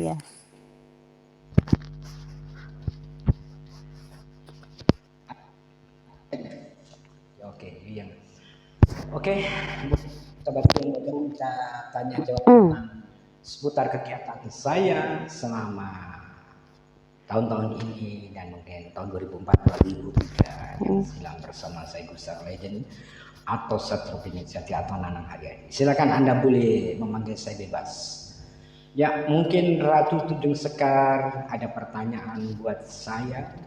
ya. Oke, sobat yang kita tanya jawab tentang seputar kegiatan saya selama tahun-tahun ini dan mungkin tahun 2004-2003 yang silam bersama saya Gusar Legend atau Satrio Inisiatif atau Nanang Haryadi. Silakan Anda boleh memanggil saya bebas. Ya, mungkin Ratu Tudung Sekar ada pertanyaan buat saya.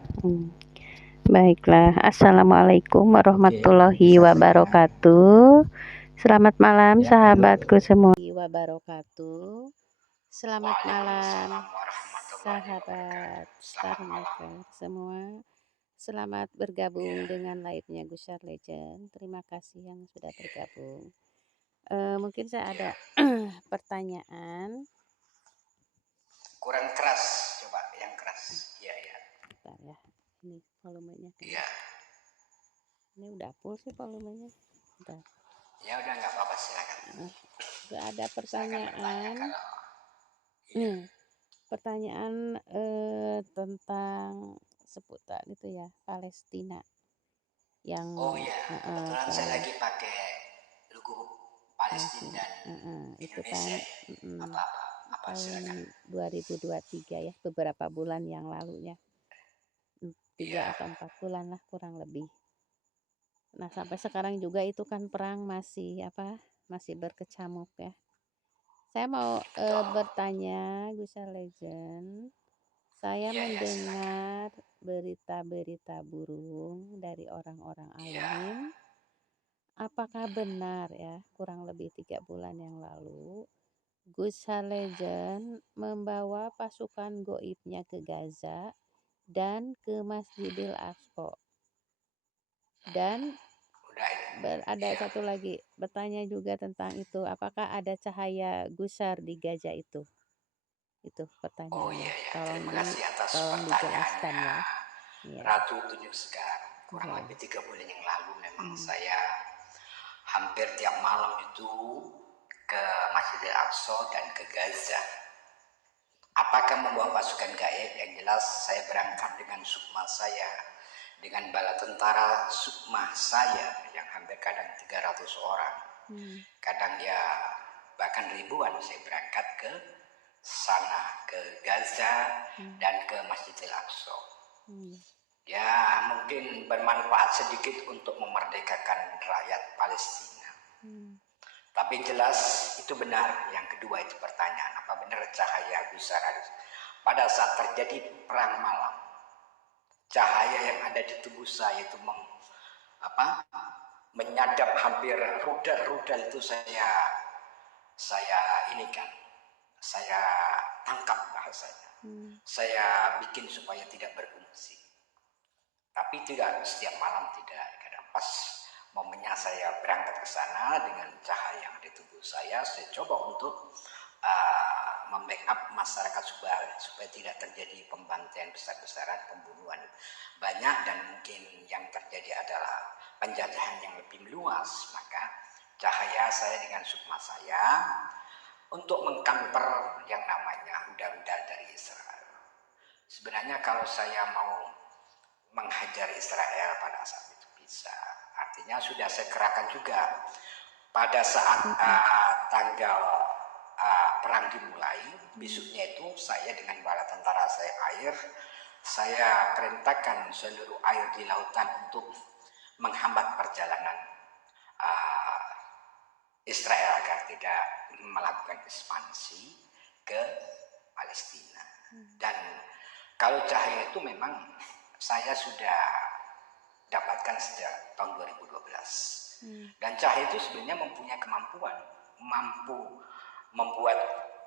Baiklah, Assalamualaikum warahmatullahi wabarakatuh. Selamat malam ya, sahabatku semua. Wabarakatuh. Selamat malam sahabat Starmaker semua. Selamat bergabung dengan live-nya Gusar Legend. Terima kasih yang sudah bergabung. Mungkin saya ada pertanyaan. Kurang keras, coba yang keras. Iya, ya. Bentar ya. Ini volumenya. Iya. Ini udah full sih volumenya. Bentar. Ya udah nggak apa-apa, silakan. Ada pertanyaan. Pertanyaan tentang seputar itu ya, Palestina. Yang kebetulan saya lagi pakai logo Palestina dan Indonesia. Itu kan tahun 2023 ya, beberapa bulan yang lalu ya. 3 atau 4 bulan lah kurang lebih. Nah, sampai sekarang juga itu kan perang masih berkecamuk ya. Saya mau bertanya Gusar Legend. Saya mendengar berita-berita burung dari orang-orang alim. Apakah benar ya, kurang lebih 3 bulan yang lalu Gusar Legend membawa pasukan goibnya ke Gaza dan ke Masjidil Aqsa. Dan ada satu lagi, bertanya juga tentang itu, apakah ada cahaya gusar di Gaza itu? Itu pertanyaannya. Terima kasih atas dijelaskan ya. Ratu Tudung Sekar. Kurang lebih 3 bulan yang lalu memang saya hampir tiap malam itu ke Masjidil Aqsa dan ke Gaza. Apakah membawa pasukan gaib? Yang jelas saya berangkat dengan sukma saya, dengan bala tentara sukma saya yang hampir kadang 300 orang. Kadang ya bahkan ribuan saya berangkat ke sana, ke Gaza dan ke Masjidil Aqsa. Ya mungkin bermanfaat sedikit untuk memerdekakan rakyat Palestina. Tapi jelas itu benar. Yang kedua itu pertanyaan, apa benar cahaya gusar pada saat terjadi perang malam, cahaya yang ada di tubuh saya itu menyadap hampir rudal-rudal itu saya tangkap bahasanya. Saya bikin supaya tidak berfungsi. Tapi tidak setiap malam, tidak. Kadang pas momennya saya berangkat ke sana dengan cahaya yang di tubuh saya coba untuk membackup masyarakat supaya tidak terjadi pembantaian besar-besaran, pembunuhan banyak, dan mungkin yang terjadi adalah penjajahan yang lebih meluas. Maka cahaya saya dengan sukma saya untuk mengkamper yang namanya rudal-rudal dari Israel. Sebenarnya kalau saya mau menghajar Israel pada saat itu bisa. Artinya sudah saya kerahkan juga pada saat tanggal perang dimulai. Besoknya itu saya dengan bala tentara saya perintahkan seluruh air di lautan untuk menghambat perjalanan Israel agar tidak melakukan ekspansi ke Palestina. Dan kalau cahaya itu memang saya sudah dapatkan sejak tahun 2012. Dan cahaya itu sebenarnya mempunyai kemampuan, mampu membuat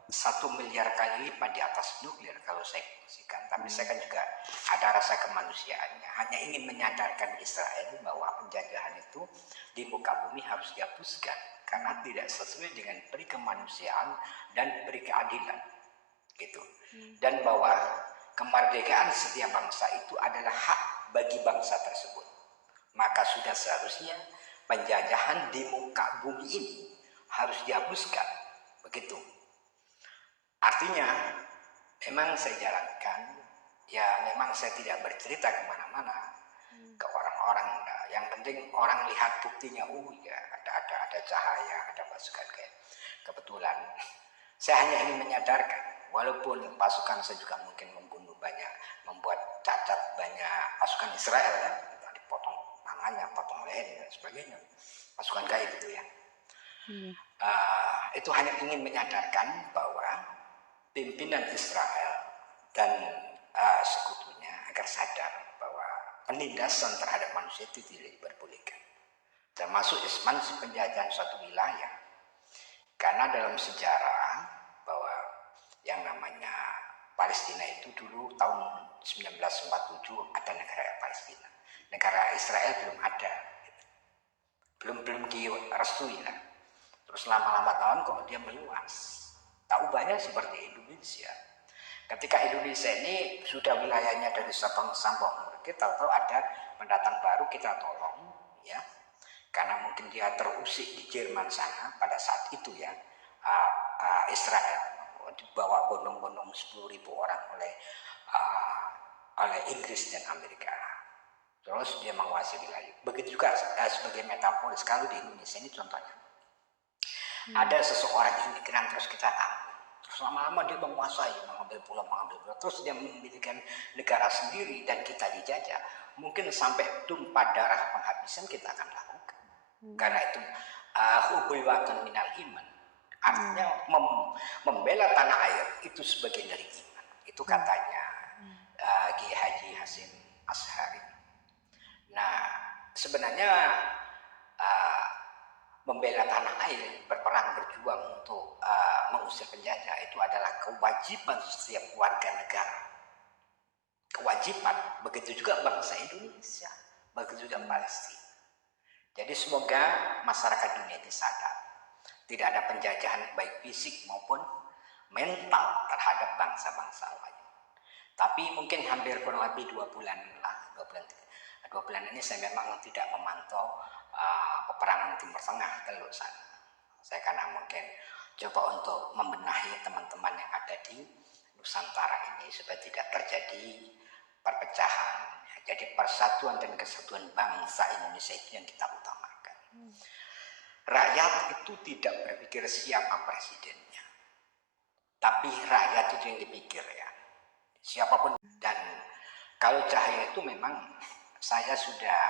1 miliar kali lipat di atas nuklir kalau saya fungsikan. Tapi saya kan juga ada rasa kemanusiaannya. Hanya ingin menyadarkan Israel bahwa penjajahan itu di muka bumi harus dihapuskan karena tidak sesuai dengan peri kemanusiaan dan peri keadilan. Gitu. Dan bahwa kemerdekaan setiap bangsa itu adalah hak bagi bangsa tersebut. Maka sudah seharusnya penjajahan di muka bumi ini harus dihapuskan. Begitu. Artinya memang saya jalankan, ya memang saya tidak bercerita kemana-mana ke orang-orang. Nah, yang penting orang lihat buktinya, ya ada cahaya, ada pasukan kayak kebetulan. Saya hanya ingin menyadarkan, walaupun pasukan saya juga mungkin membunuh banyak, membuat cacat banyak pasukan Israel ya, dipotong tangannya, potong lehernya dan sebagainya. Pasukan gaib itu ya. Itu hanya ingin menyadarkan bahwa pimpinan Israel dan sekutunya agar sadar bahwa penindasan terhadap manusia itu tidak diperbolehkan, termasuk ekspansi penjajahan suatu wilayah. Karena dalam sejarah bahwa yang namanya Palestina itu dulu tahun 1947 ada negara Palestina, negara Israel belum ada, belum direstui lah. Terus lama-lama tahun kok dia meluas. Tak ubahnya seperti Indonesia. Ketika Indonesia ini sudah wilayahnya dari Sabang sampai Merauke, tahu-tahu ada pendatang baru kita tolong, ya, karena mungkin dia terusik di Jerman sana pada saat itu ya, Israel dibawa bondong-bondong 10.000 orang oleh Inggris dan Amerika. Terus dia menguasai wilayah. Begitu juga sebagai metaforis kalau di Indonesia ini contohnya. Ada seseorang imigran terus kita tahu. Terus lama-lama dia menguasai, mengambil pulau. Terus dia memiliki negara sendiri dan kita dijajah. Mungkin sampai tumpah darah penghabisan kita akan lakukan. Karena itu hubuwatan minal iman. Artinya membela tanah air itu sebagian dari iman. Itu katanya Kiai Haji Hasyim Asy'ari. Nah, sebenarnya membela tanah air, berperang, berjuang untuk mengusir penjajah itu adalah kewajiban setiap warga negara. Kewajiban, begitu juga bangsa Indonesia, begitu juga Palestina. Jadi semoga masyarakat dunia ini sadar, tidak ada penjajahan baik fisik maupun mental terhadap bangsa-bangsa lain. Tapi mungkin hampir kurang lebih 2 bulan lah, 2 bulan ini saya memang tidak memantau peperangan Timur Tengah kalau sana. Saya karena mungkin coba untuk membenahi teman-teman yang ada di Nusantara ini supaya tidak terjadi perpecahan. Jadi persatuan dan kesatuan bangsa Indonesia itu yang kita utamakan. Rakyat itu tidak berpikir siapa presidennya, tapi rakyat itu yang dipikir ya, siapapun. Dan kalau cahaya itu memang saya sudah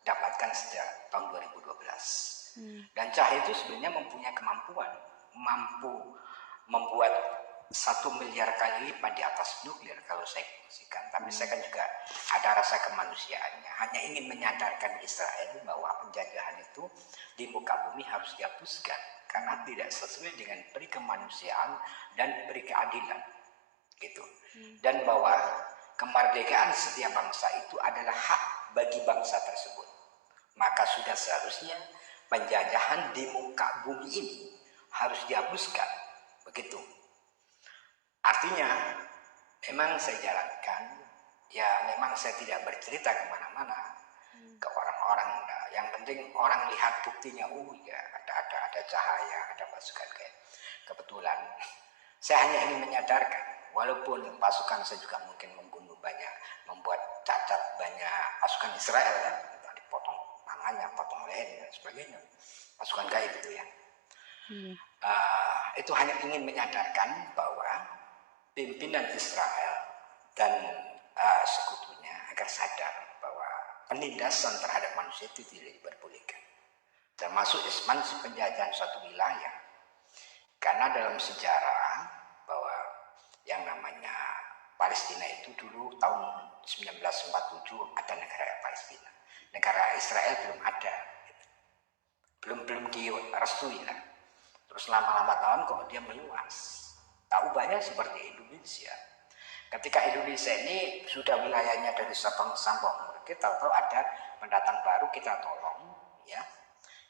dapatkan sejak tahun 2012. Dan cahaya itu sebenarnya mempunyai kemampuan, mampu membuat 1 miliar kali lipat di atas nuklir kalau saya fungsikan. Tapi saya kan juga ada rasa kemanusiaannya. Hanya ingin menyadarkan Israel bahwa penjajahan itu di muka bumi harus dihapuskan karena tidak sesuai dengan peri kemanusiaan dan peri keadilan, gitu. Dan bahwa kemerdekaan setiap bangsa itu adalah hak bagi bangsa tersebut. Maka sudah seharusnya penjajahan di muka bumi ini harus dihapuskan, begitu. Artinya, memang saya jalankan, ya memang saya tidak bercerita kemana-mana ke orang-orang. Nah, yang penting orang lihat buktinya, ya ada cahaya, ada pasukan kayak kebetulan. Saya hanya ingin menyadarkan, walaupun pasukan saya juga mungkin membunuh banyak, membuat cacat banyak pasukan Israel ya, dipotong tangannya, potong lehernya dan sebagainya. Pasukan gaib itu ya. Itu hanya ingin menyadarkan bahwa pimpinan Israel dan sekutunya agar sadar bahwa penindasan terhadap manusia itu tidak diperbolehkan, termasuk ekspansi penjajahan suatu wilayah. Karena dalam sejarah bahwa yang namanya Palestina itu dulu tahun 1947 ada negara Palestina, negara Israel belum ada, belum direstui lah. Terus lama-lama tahun kok dia meluas. Tak ubahnya seperti Indonesia. Ketika Indonesia ini sudah wilayahnya dari Sabang sampai Merauke, tahu-tahu ada pendatang baru kita tolong, ya,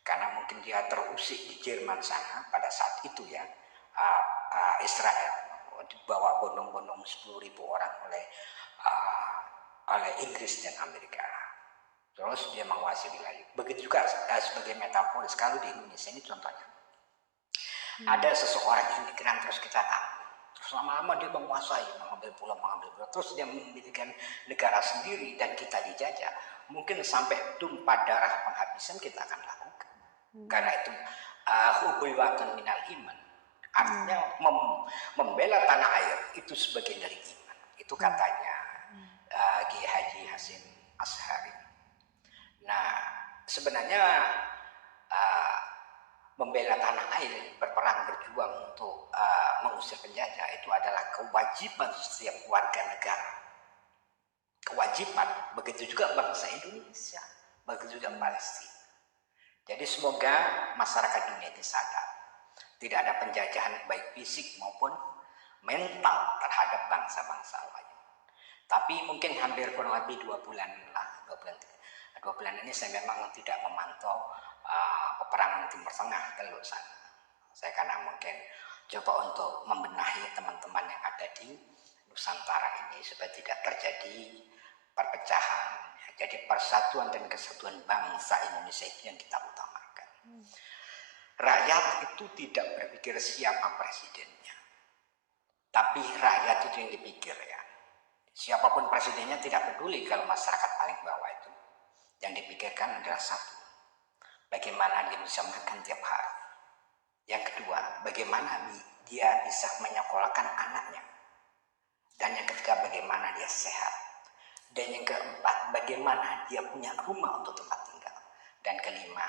karena mungkin dia terusik di Jerman sana pada saat itu ya, Israel dibawa bondong-bondong 10.000 orang oleh Inggris dan Amerika. Terus dia menguasai wilayah. Begitu juga sebagai metaforis kalau di Indonesia ini contohnya. Ada seseorang imigran terus kita tahu. Terus Lama-lama dia menguasai, mengambil pulau, terus dia mendirikan negara sendiri dan kita dijajah. Mungkin sampai tumpah darah penghabisan kita akan lakukan. Karena itu hubul watan minal iman. Artinya membela tanah air itu sebagian dari iman. Itu katanya Kiai Haji Hasyim Asy'ari. Nah, sebenarnya membela tanah air, berperang, berjuang untuk mengusir penjajah itu adalah kewajiban setiap warga negara. Kewajiban, begitu juga bangsa Indonesia, begitu juga Palestina. Jadi semoga masyarakat dunia ini sadar, tidak ada penjajahan baik fisik maupun mental terhadap bangsa-bangsa lain. Tapi mungkin hampir kurang lebih 2 bulan lah, 2 bulan ini saya memang tidak memantau peperangan Timur Tengah Teluk sana. Saya karena mungkin coba untuk membenahi teman-teman yang ada di Nusantara ini supaya tidak terjadi perpecahan. Jadi persatuan dan kesatuan bangsa Indonesia itu yang kita utamakan. Rakyat itu tidak berpikir siapa presidennya, tapi rakyat itu yang dipikir ya. Siapapun presidennya tidak peduli kalau masyarakat paling bawah itu. Yang dipikirkan adalah satu, bagaimana dia bisa makan tiap hari. Yang kedua, bagaimana dia bisa menyekolahkan anaknya. Dan yang ketiga, bagaimana dia sehat. Dan yang keempat, bagaimana dia punya rumah untuk tempat tinggal. Dan kelima,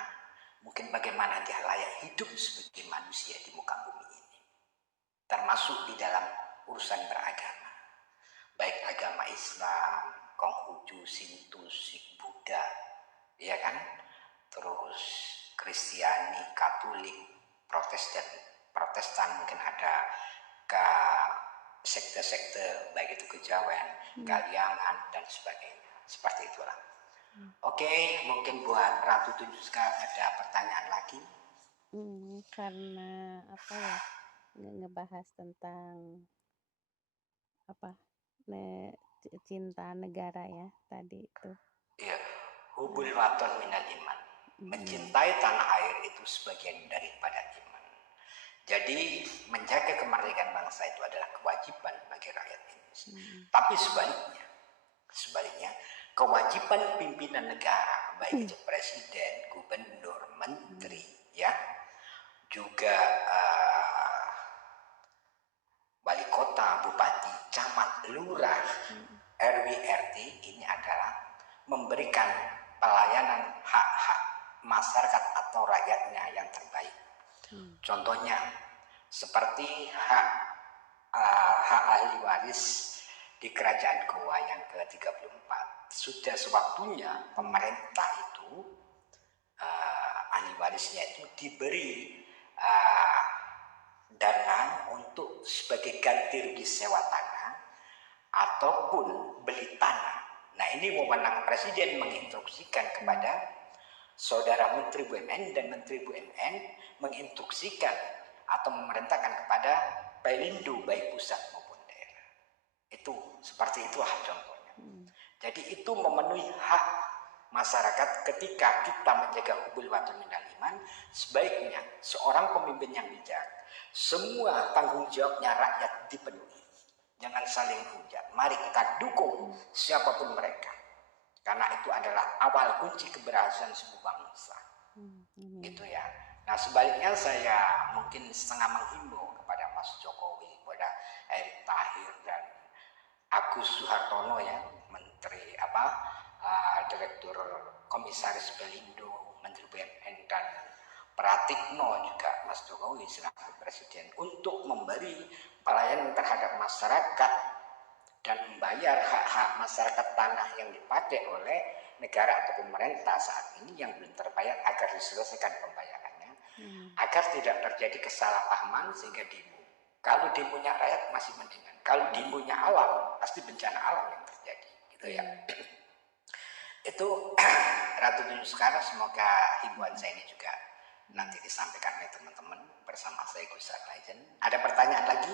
mungkin bagaimana dia layak hidup sebagai manusia di muka bumi ini. Termasuk di dalam urusan beragama. Baik agama Islam, Konghucu, Sintu, Sikh, Buddha, ya kan? Terus Kristiani, Katolik, Protestan, mungkin ada ke sekte-sekte, baik itu kejawen, Kaliangan, dan sebagainya. Seperti itulah. Oke, mungkin buat Ratu Tunjuska ada pertanyaan lagi? Karena apa ya, ngebahas tentang apa, cinta negara ya tadi itu. Iya, hubul waton minal iman. Mencintai tanah air itu sebagian daripada iman. Jadi menjaga kemerdekaan bangsa itu adalah kewajiban bagi rakyat Indonesia. Tapi sebaliknya kewajiban pimpinan negara, baik itu presiden, gubernur, menteri, ya, juga wali kota, bupati, camat, lurah, RW, RT ini adalah memberikan pelayanan hak-hak masyarakat atau rakyatnya yang terbaik. Contohnya seperti hak ahli waris di Kerajaan Goa yang ke-34. Sudah sewaktunya pemerintah itu ahli warisnya itu diberi dana untuk sebagai ganti rugi sewa tanah ataupun beli tanah. Nah, ini wewenang presiden menginstruksikan kepada saudara Menteri BUMN, dan Menteri BUMN menginstruksikan atau memerintahkan kepada Pelindo baik pusat maupun daerah. Itu seperti itulah contohnya. Jadi itu memenuhi hak masyarakat ketika kita menjaga hubul waton minal iman. Sebaiknya seorang pemimpin yang bijak, semua tanggung jawabnya rakyat dipenuhi. Jangan saling hujat. Mari kita dukung siapapun mereka. Karena itu adalah awal kunci keberhasilan sebuah bangsa. Gitu ya. Nah, sebaliknya saya mungkin setengah menghimbau kepada Mas Jokowi, kepada Erick Thohir dan Agus Suhartono ya, Menteri Direktur Komisaris Pelindo, Menteri BUMN, dan Pratikno juga Mas Jokowi selaku Presiden untuk memberi pelayanan terhadap masyarakat dan membayar hak-hak masyarakat tanah yang dipakai oleh negara atau pemerintah saat ini yang belum terbayar agar diselesaikan pembayarannya, agar tidak terjadi kesalahpahaman sehingga demo. Kalau demonya rakyat masih mendingan, kalau demonya alam pasti bencana alam yang terjadi, gitu ya. Itu Ratu Tunjuska, semoga himbauan saya ini juga nanti disampaikan oleh teman-teman bersama saya Gus Legend. Ada pertanyaan lagi?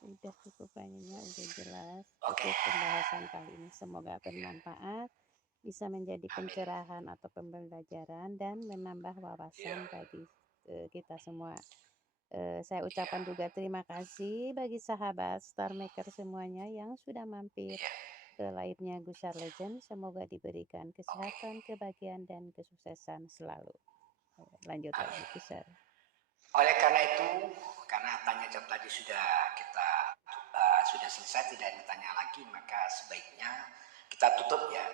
Udah cukup banyaknya, udah jelas. Oke. Pembahasan kali ini semoga bermanfaat, bisa menjadi pencerahan atau pembelajaran dan menambah wawasan bagi kita semua. Saya ucapkan juga terima kasih bagi sahabat Star Maker semuanya yang sudah mampir Iya, ke live-nya Gusar Legend. Semoga diberikan oke. kesehatan, kebahagiaan, dan kesuksesan selalu. Lanjut lagi, Amin. Gusar. Oleh karena itu, karena tanya jawab tadi sudah kita sudah selesai, tidak ada tanya lagi, maka sebaiknya kita tutup ya.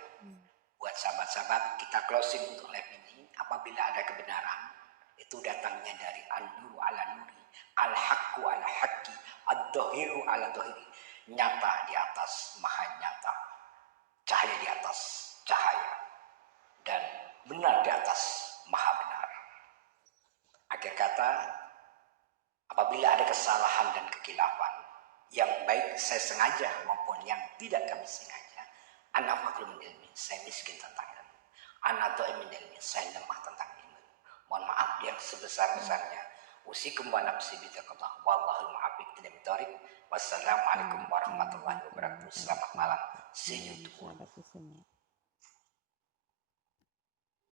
Buat sahabat-sahabat, kita closing untuk live ini. Apabila ada kebenaran, itu datangnya dari an-nuru ala nuri, al-haqqu ala haqqi, ad-dhahiru ala dhahiri. Nyata di atas maha nyata, cahaya di atas cahaya, dan benar di atas maha benar. Akhir kata, apabila ada kesalahan dan kekilafan, yang baik saya sengaja maupun yang tidak kami sengaja, anak maklum ilmi, saya miskin tentang ilmu. Anak do'imin ilmi, saya lemah tentang ilmu. Mohon maaf yang sebesar-besarnya. Usikum wa nafsi bitaqallah. Wallahul mu'afiq ila thoriq. Wassalamualaikum warahmatullahi wabarakatuh. Selamat malam. See you tomorrow. Sahabat semua.